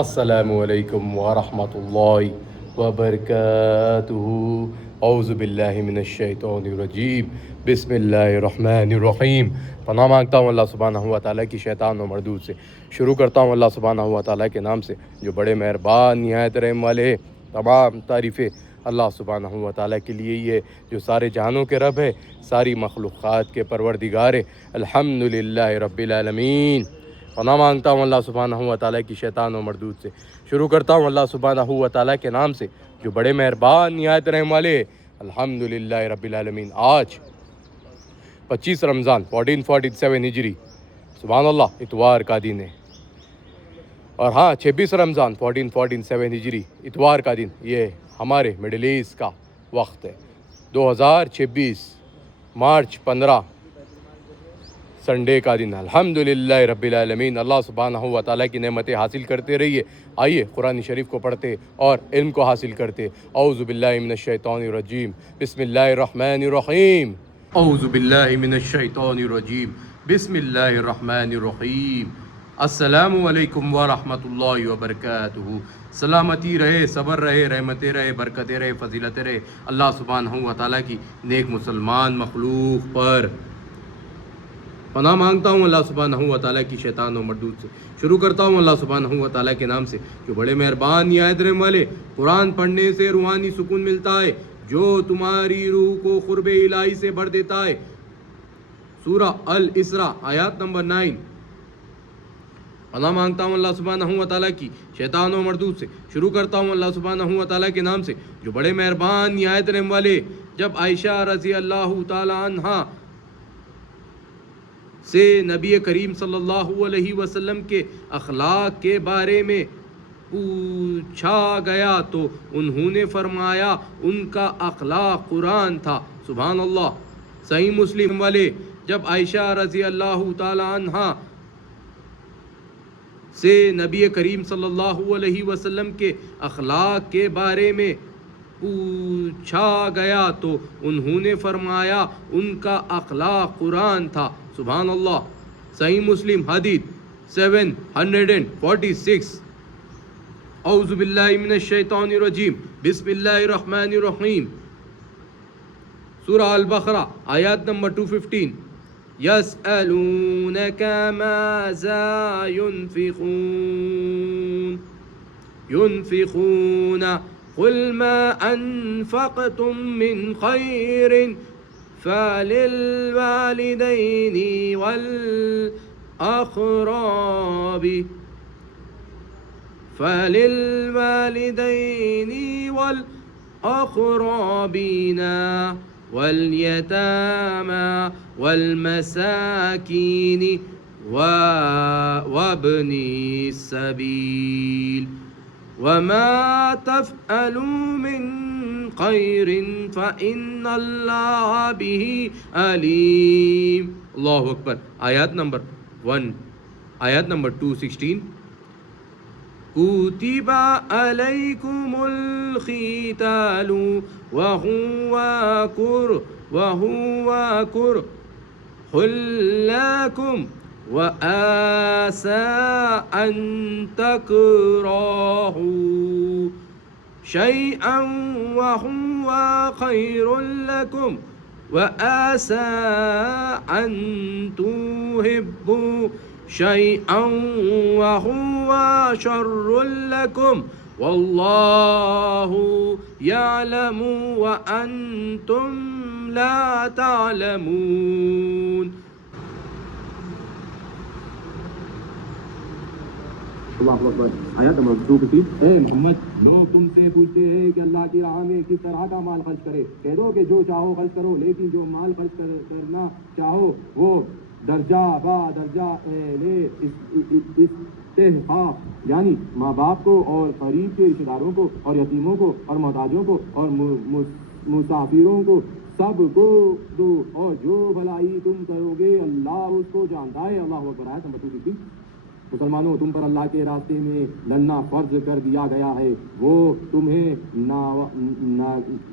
السلام علیکم ورحمۃ اللہ وبرکاتہ۔ اعوذ باللہ من الشیطان الرجیم، بسم اللہ الرحمن الرحیم۔ پناہ مانگتا ہوں اللہ سبحانہ و تعالیٰ کی شیطان و مردود سے۔ شروع کرتا ہوں اللہ سبحانہ و تعالیٰ کے نام سے جو بڑے مہربان نہایت رحم والے ہے۔ تمام تعریفیں اللہ سبحانہ و تعالیٰ کے لیے ہی ہے جو سارے جہانوں کے رب ہے، ساری مخلوقات کے پروردگار ہے۔ الحمدللہ رب العالمین۔ پناہ مانگتا ہوں اللہ سبحانہ و تعالیٰ کی شیطان و مردود سے۔ شروع کرتا ہوں اللہ سبحانہ و تعالیٰ کے نام سے جو بڑے مہربان نہایت رحم والے ہے۔ الحمدللہ رب العالمین۔ آج 25 رمضان 1447 ہجری، سبحان اللہ، اتوار کا دن ہے۔ اور ہاں 26 رمضان 1447 ہجری، اتوار کا دن، یہ ہمارے مڈل ایسٹ کا وقت ہے۔ 2026 مارچ 15 سنڈے کا دن۔ الحمدللہ رب العالمین۔ اللہ سبحانہ و تعالیٰ کی نعمتیں حاصل کرتے رہیے۔ آئیے قرآن شریف کو پڑھتے اور علم کو حاصل کرتے۔ اعوذ باللہ من الشیطان الرجیم، بسم اللہ الرحمن الرحیم۔ اعوذ باللہ من الشیطان الرجیم، بسم اللہ الرحمن الرحیم۔ السلام علیکم ورحمۃ اللہ وبرکاتہ۔ سلامتی رہے، صبر رہے، رحمتیں رہے، برکتیں رہے، فضیلتیں رہے اللہ سبحانہ و تعالیٰ کی نیک مسلمان مخلوق پر۔ پناہ مانگتا ہوں اللہ سبحانہ و تعالیٰ کی شیطان و مردود سے۔ شروع کرتا ہوں اللہ سبحانہ و تعالیٰ کے نام سے جو بڑے مہربان نہایت رحم والے۔ قرآن پڑھنے سے روحانی سکون ملتا ہے جو تمہاری روح کو قرب الہی سے بھر دیتا ہے۔ سورہ الاسراء آیات نمبر 9۔ پناہ مانگتا ہوں اللہ سبحانہ و تعالیٰ کی شیطان و مردود سے۔ شروع کرتا ہوں اللہ سبحانہ و تعالیٰ کے نام سے جو بڑے مہربان نہایت رحم والے۔ جب عائشہ رضی اللہ تعالی عنہا سے نبی کریم صلی اللہ علیہ وسلم کے اخلاق کے بارے میں پوچھا گیا تو انہوں نے فرمایا ان کا اخلاق قرآن تھا۔ سبحان اللہ۔ صحیح مسلم والے۔ جب عائشہ رضی اللہ تعالی عنہا سے نبی کریم صلی اللہ علیہ وسلم کے اخلاق کے بارے میں پوچھا گیا تو انہوں نے فرمایا ان کا اخلاق قرآن تھا۔ سبحان اللہ۔ صحیح مسلم حدیث 746۔ اعوذ باللہ من الشیطان الرجیم، بسم اللہ الرحمن الرحیم۔ سورہ البقرہ آیات نمبر 215۔ یسألونک ماذا ينفقون قل ما انفقتم من خیر فللوالدین والأقربین والیتامى والمساکین وابن السبیل وما تفعلوا من خیر فإن اللہ به علیم۔ اللہ اکبر۔ آیات نمبر 216۔ کتب علیکم القتال وهو کرہ لکم وعسى أن تكرهوا شيئا وهو خير لكم وعسى أن تحبوا شيئا وهو شر لكم والله يعلم وأنتم لا تعلمون۔ اللہ اکبر۔ آیات نمبر 215۔ اے محمد، لوگ تم سے پوچھتے ہیں کہ اللہ کی راہ میں کس طرح کا مال خرچ کرے۔ کہہ دو کہ جو چاہو خرچ کرو، لیکن جو مال خرچ کرنا چاہو وہ درجہ با درجہ اہل استحقاق یعنی ماں باپ کو اور قریب کے رشتہ داروں کو اور یتیموں کو اور محتاجوں کو اور مسافروں کو سب کو دو، اور جو بھلائی تم کرو گے اللہ اس کو جانتا ہے۔ اللہ اکبر۔ آیت نمبر 216۔ مسلمانوں تم پر اللہ کے راستے میں لڑنا فرض کر دیا گیا ہے، وہ تمہیں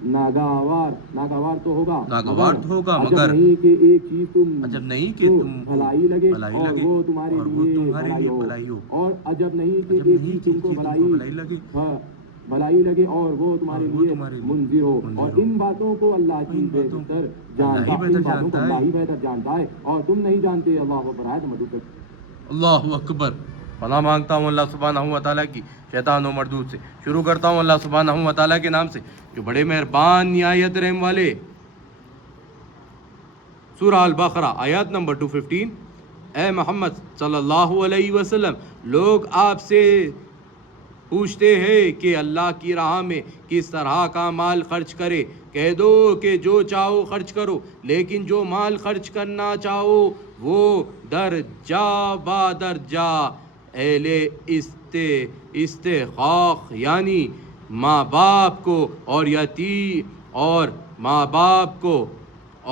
ناگوار تو ہوگا مگر نہیں کہ ایک چیز تم بھلائی لگے اور وہ تمہارے لیے بھلائی ہو، اور عجب نہیں کہ ایک چیز تم کو بھلائی لگے اور وہ تمہارے لیے منذر ہو، اور ان باتوں کو اللہ کی بہتر جانتا ہے اور تم نہیں جانتے۔ اللہ اکبر۔ آیت نمبر 2۔ اللہ اکبر۔ پناہ مانگتا ہوں اللہ سبحانہ و تعالیٰ کی شیطان و مردود سے۔ شروع کرتا ہوں اللہ سبحانہ و تعالیٰ کے نام سے جو بڑے مہربان نہایت رحم والے۔ سورہ البقرہ آیات نمبر 215۔ اے محمد صلی اللہ علیہ وسلم، لوگ آپ سے پوچھتے ہیں کہ اللہ کی راہ میں کس طرح کا مال خرچ کرے، کہہ دو کہ جو چاہو خرچ کرو، لیکن جو مال خرچ کرنا چاہو وہ درجہ با درجہ اہل استحقاق یعنی ماں باپ کو اور یتیم اور ماں باپ کو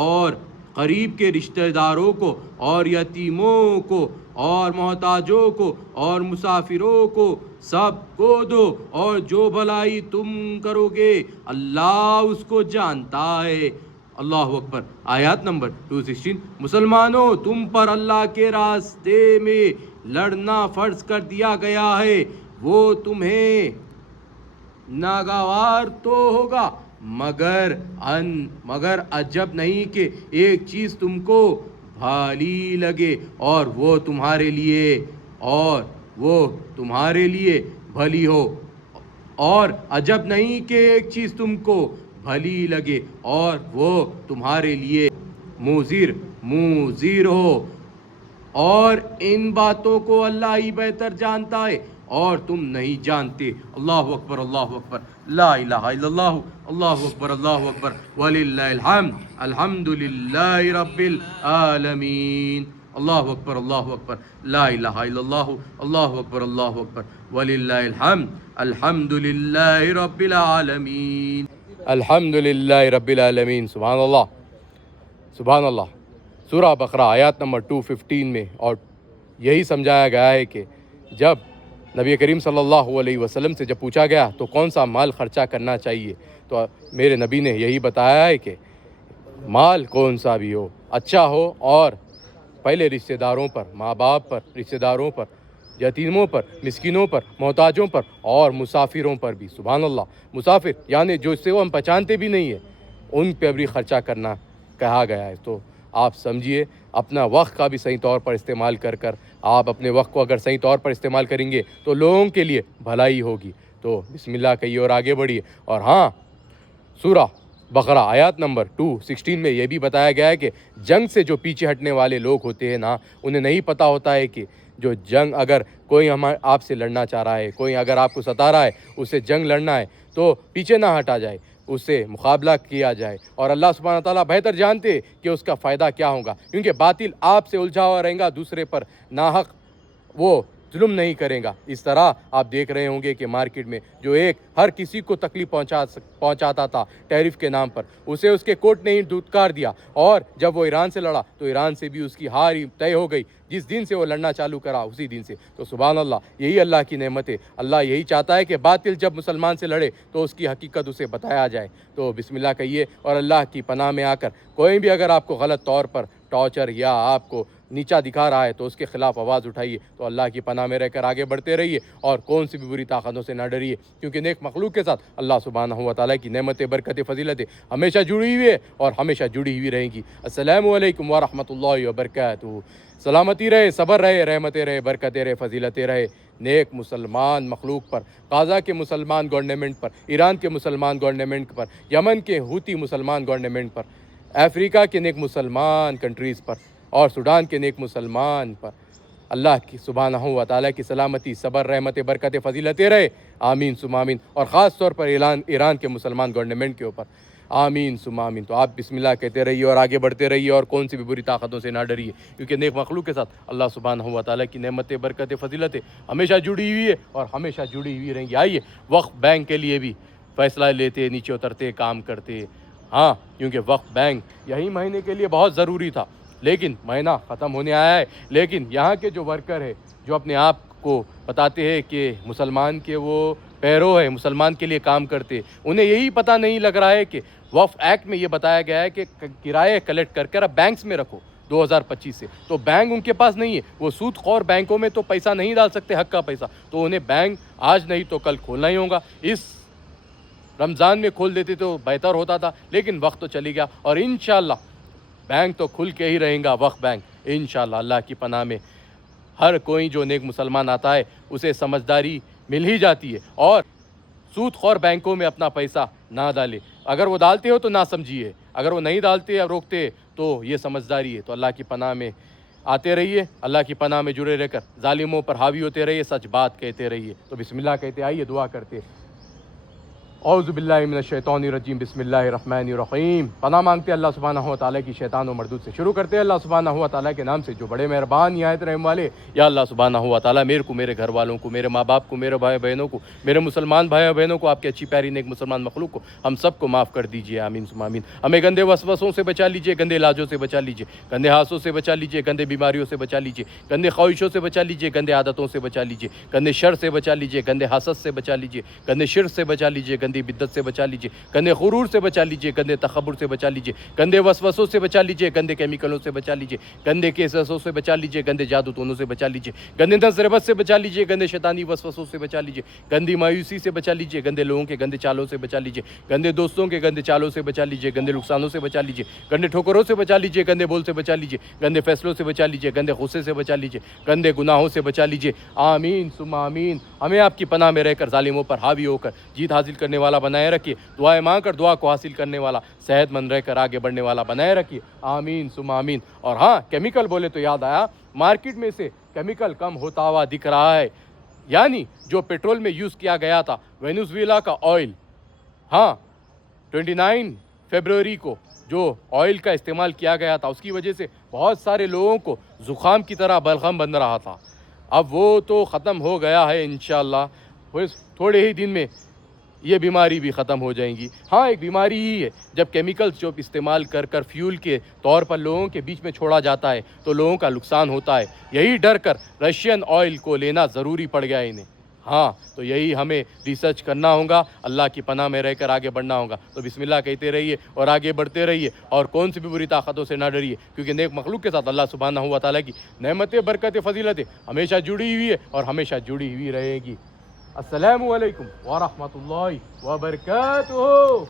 اور قریب کے رشتہ داروں کو اور یتیموں کو اور محتاجوں کو اور مسافروں کو سب کو دو، اور جو بھلائی تم کرو گے اللہ اس کو جانتا ہے۔ اللہ اکبر۔ آیات نمبر 216۔ مسلمانوں تم پر اللہ کے راستے میں لڑنا فرض کر دیا گیا ہے، وہ تمہیں ناگوار تو ہوگا مگر عجب نہیں کہ ایک چیز تم کو بھالی لگے اور وہ تمہارے لیے بھلی ہو، اور عجب نہیں کہ ایک چیز تم کو بھلی لگے اور وہ تمہارے لیے مضر ہو، اور ان باتوں کو اللہ ہی بہتر جانتا ہے اور تم نہیں جانتے۔ اللہ اکبر، اللہ اکبر، لا الہ الا اللہ، اللہ اکبر، اللہ اکبر، وللہ الحمد، الحمد للہ رب العالمین۔ اللہ اکبر، اللہ اکبر، لا الہ الا اللہ، اللہ اکبر، اللہ اکبر، وللہ الحمد، الحمد للہ رب العالمین، الحمد للہ رب العالمین۔ سبحان اللہ، سبحان اللہ۔ سورہ بقرہ آیات نمبر 215 میں اور یہی سمجھایا گیا ہے کہ جب نبی کریم صلی اللہ علیہ وسلم سے جب پوچھا گیا تو کون سا مال خرچہ کرنا چاہیے، تو میرے نبی نے یہی بتایا ہے کہ مال کون سا بھی ہو اچھا ہو، اور پہلے رشتہ داروں پر، ماں باپ پر، رشتہ داروں پر، یتیموں پر، مسکینوں پر، محتاجوں پر اور مسافروں پر بھی۔ سبحان اللہ۔ مسافر یعنی جو سے وہ ہم پہچانتے بھی نہیں ہیں، ان پہ بھی خرچہ کرنا کہا گیا ہے۔ تو آپ سمجھیے اپنا وقت کا بھی صحیح طور پر استعمال کر آپ اپنے وقت کو اگر صحیح طور پر استعمال کریں گے تو لوگوں کے لیے بھلائی ہوگی۔ تو بسم اللہ کہیے اور آگے بڑھیے۔ اور ہاں، سورہ بقرہ آیات نمبر 216 میں یہ بھی بتایا گیا ہے کہ جنگ سے جو پیچھے ہٹنے والے لوگ ہوتے ہیں نا، انہیں نہیں پتہ ہوتا ہے کہ جو جنگ اگر کوئی آپ سے لڑنا چاہ رہا ہے، کوئی اگر آپ کو ستا رہا ہے، اس سے جنگ لڑنا ہے تو پیچھے نہ ہٹا جائے، اس سے مقابلہ کیا جائے، اور اللہ سبحانہ تعالیٰ بہتر جانتے کہ اس کا فائدہ کیا ہوگا، کیونکہ باطل آپ سے الجھا ہوا رہے گا، دوسرے پر ناحق وہ ظلم نہیں کرے گا۔ اس طرح آپ دیکھ رہے ہوں گے کہ مارکیٹ میں جو ایک ہر کسی کو تکلیف پہنچاتا تھا ٹیرف کے نام پر، اسے اس کے کوٹ نے ہی دھتکار دیا، اور جب وہ ایران سے لڑا تو ایران سے بھی اس کی ہار ہی طے ہو گئی، جس دن سے وہ لڑنا چالو کرا اسی دن سے۔ تو سبحان اللہ، یہی اللہ کی نعمت ہے۔ اللہ یہی چاہتا ہے کہ باطل جب مسلمان سے لڑے تو اس کی حقیقت اسے بتایا جائے۔ تو بسم اللہ کہیے اور اللہ کی پناہ میں آ کر کوئی بھی اگر آپ کو غلط طور پر ٹارچر یا آپ کو نیچا دکھا رہا ہے تو اس کے خلاف آواز اٹھائیے، تو اللہ کی پناہ میں رہ کر آگے بڑھتے رہیے اور کون سی بھی بری طاقتوں سے نہ ڈریے، کیونکہ نیک مخلوق کے ساتھ اللہ سبحانہ و تعالیٰ کی نعمت، برکت، فضیلت ہمیشہ جڑی ہوئی ہے اور ہمیشہ جڑی ہوئی رہیں گی۔ السلام علیکم ورحمۃ اللہ وبرکاتہ۔ سلامتی رہے، صبر رہے، رحمتیں رہے، برکتیں رہے، فضیلتیں رہے نیک مسلمان مخلوق پر، غزہ کے مسلمان گورنمنٹ پر، ایران کے مسلمان گورنمنٹ پر، یمن کے حوثی مسلمان گورنمنٹ پر، افریقہ کے نیک مسلمان کنٹریز پر اور سوڈان کے نیک مسلمان پر۔ اللہ کی سبحانہ و تعالیٰ کی سلامتی، صبر، رحمت، برکت، فضیلتیں رہے، آمین ثم آمین، اور خاص طور پر ایران کے مسلمان گورنمنٹ کے اوپر، آمین ثم آمین۔ تو آپ بسم اللہ کہتے رہیے اور آگے بڑھتے رہیے اور کون سی بھی بری طاقتوں سے نہ ڈریے، کیونکہ نیک مخلوق کے ساتھ اللہ سبحانہ و تعالیٰ کی نعمت، برکت، فضیلتیں ہمیشہ جڑی ہوئی ہے اور ہمیشہ جڑی ہوئی رہیں گی۔ آئیے وقف بینک کے لیے بھی فیصلہ لیتے، نیچے اترتے، کام کرتے، ہاں، کیونکہ وقف بینک یہی مہینے کے لیے بہت ضروری تھا، لیکن مہینہ ختم ہونے آیا ہے، لیکن یہاں کے جو ورکر ہے جو اپنے آپ کو بتاتے ہیں کہ مسلمان کے وہ پیرو ہے، مسلمان کے لیے کام کرتے، انہیں یہی پتہ نہیں لگ رہا ہے کہ وقف ایکٹ میں یہ بتایا گیا ہے کہ کرایہ کلیکٹ کر کر اب بینکس میں رکھو 2025 سے، تو بینک ان کے پاس نہیں ہے، وہ سود خور بینکوں میں تو پیسہ نہیں ڈال سکتے، حق کا پیسہ، تو انہیں بینک آج نہیں تو کل کھولنا ہی ہوگا۔ اس رمضان میں کھول دیتے تو بہتر ہوتا تھا، لیکن وقت تو چلی گیا، اور انشاءاللہ بینک تو کھل کے ہی رہیں گا، وقف بینک انشاءاللہ۔ اللہ کی پناہ میں ہر کوئی جو نیک مسلمان آتا ہے اسے سمجھداری مل ہی جاتی ہے، اور سود خور بینکوں میں اپنا پیسہ نہ ڈالے، اگر وہ ڈالتے ہو تو نہ سمجھیے، اگر وہ نہیں ڈالتے یا روکتے تو یہ سمجھداری ہے۔ تو اللہ کی پناہ میں آتے رہیے، اللہ کی پناہ میں جڑے رہ کر ظالموں پر حاوی ہوتے رہیے، سچ بات کہتے رہیے۔ تو بسم اللہ کہتے آئیے دعا کرتے۔ اعوذ باللہ من الشیطان الرجیم، بسم اللہ الرحمن الرحیم۔ پناہ مانگتے اللہ سبحانہ و تعالیٰ کی شیطان و مردود سے۔ شروع کرتے ہیں اللہ سبحانہ و تعالیٰ کے نام سے جو بڑے مہربان نہایت رحم والے۔ یا اللہ سبحانہ و تعالیٰ میرے کو، میرے گھر والوں کو، میرے ماں باپ کو، میرے بھائی بہنوں کو، میرے مسلمان بھائی بہنوں کو، آپ کی اچھی پیاری نیک مسلمان مخلوق کو، ہم سب کو معاف کر دیجیے، آمین ثم آمین۔ ہمیں گندے وسوسوں سے بچا لیجیے، گندے علاجوں سے بچا لیجیے، گندے ہاتھوں سے بچا لیجیے، گندے بیماریوں سے بچا لیجیے، گندے خواہشوں سے بچا لیجیے، گندے عادتوں سے بچا لیجیے، گندے شر سے بچا لیجیے، گندے حسد سے بچا لیجیے، گندے شرک سے بچا لیجیے، گندی بدعت سے بچا لیجیے، گندے غرور سے بچا لیجیے، گندے تکبر سے بچا لیجیے، گندے وسوسوں سے بچا لیجیے، گندے کیمیکلوں سے بچا لیجیے، گندے کیسوں سے بچا لیجیے، گندے جادو ٹونوں سے بچا لیجیے، گندے نظر بد سے بچا لیجیے، گندے شیطانی وسوسوں سے بچا لیجیے، گندی مایوسی سے بچا لیجیے، گندے لوگوں کے گندے چالوں سے بچا لیجیے، گندے دوستوں کے گندے چالوں سے بچا لیجیے، گندے نقصانوں سے بچا لیجیے، گندے ٹھوکروں سے بچا لیجیے، گندے بول سے بچا لیجیے، گندے فیصلوں سے بچا لیجیے، گندے غصے سے بچا لیجیے، گندے گناہوں سے بچا لیجیے، آمین ثم آمین۔ ہمیں آپ کی پناہ میں رہ کر ظالموں پر حاوی ہو کر جیت حاصل کرنے والا بنائے رکھیے، دعائیں مانگ کر دعا کو حاصل کرنے والا، صحت مند رہ کر آگے بڑھنے والا بنائے رکھیے، آمین ثم آمین۔ اور ہاں، کیمیکل بولے تو یاد آیا، مارکیٹ میں سے کیمیکل کم ہوتا ہوا دکھ رہا ہے، یعنی جو پیٹرول میں یوز کیا گیا تھا وینزویلا کا آئل، ہاں 29 فروری کو جو آئل کا استعمال کیا گیا تھا، اس کی وجہ سے بہت سارے لوگوں کو زکام کی طرح بلغم بن رہا تھا، اب وہ تو ختم ہو گیا ہے انشاءاللہ، تھوڑے ہی دن میں یہ بیماری بھی ختم ہو جائیں گی۔ ہاں، ایک بیماری ہی ہے، جب کیمیکلز جو استعمال کر کر فیول کے طور پر لوگوں کے بیچ میں چھوڑا جاتا ہے تو لوگوں کا نقصان ہوتا ہے، یہی ڈر کر رشین آئل کو لینا ضروری پڑ گیا انہیں۔ ہاں، تو یہی ہمیں ریسرچ کرنا ہوگا، اللہ کی پناہ میں رہ کر آگے بڑھنا ہوگا۔ تو بسم اللہ کہتے رہیے اور آگے بڑھتے رہیے، اور کون سی بھی بری طاقتوں سے نہ ڈریے، کیونکہ نیک مخلوق کے ساتھ اللہ سبحانہ و تعالیٰ کی نعمتیں، برکتیں، فضیلتیں ہمیشہ جڑی ہوئی ہے اور ہمیشہ جڑی ہوئی رہے گی۔ السلام علیکم ورحمۃ اللہ وبرکاتہ۔